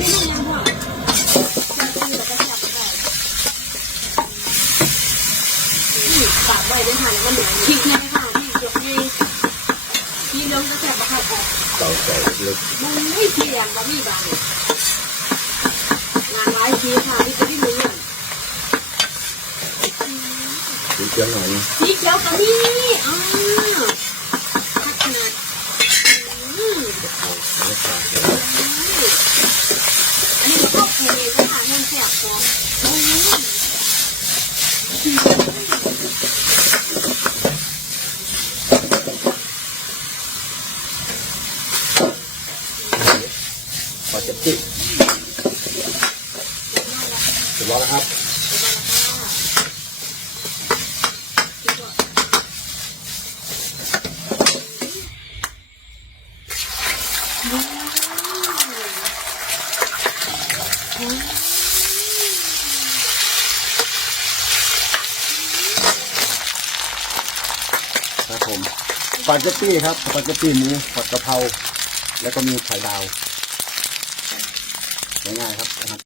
ไม่ต้องยังพ่อฝากไว้ด้วยค่ะแล้วก็เหลือพริกไงค่ะพริกหยกไงพริกเหลืองจะแซ่บปะค่ะเตาใส่เล็กมันไม่เสี่ยงบะหมี่บางงานร้ายทีค่ะนี่จะได้รู้สีเขียวหน่อยนะสีเขียวกับนี่อ่าพัฒนาอืม เอาไม่ขาดเลย อันนี้เราก็ปรุงเองก็ทานแห้งแซ่บพอเจ็บจิ๊บเสร็จแล้วนะครับ ครับผมสปาเกตตี้ครับสปาเกตตี้หมูผัดกะเพราแล้วก็มีไข่ดาวง่ายๆครับนะครับ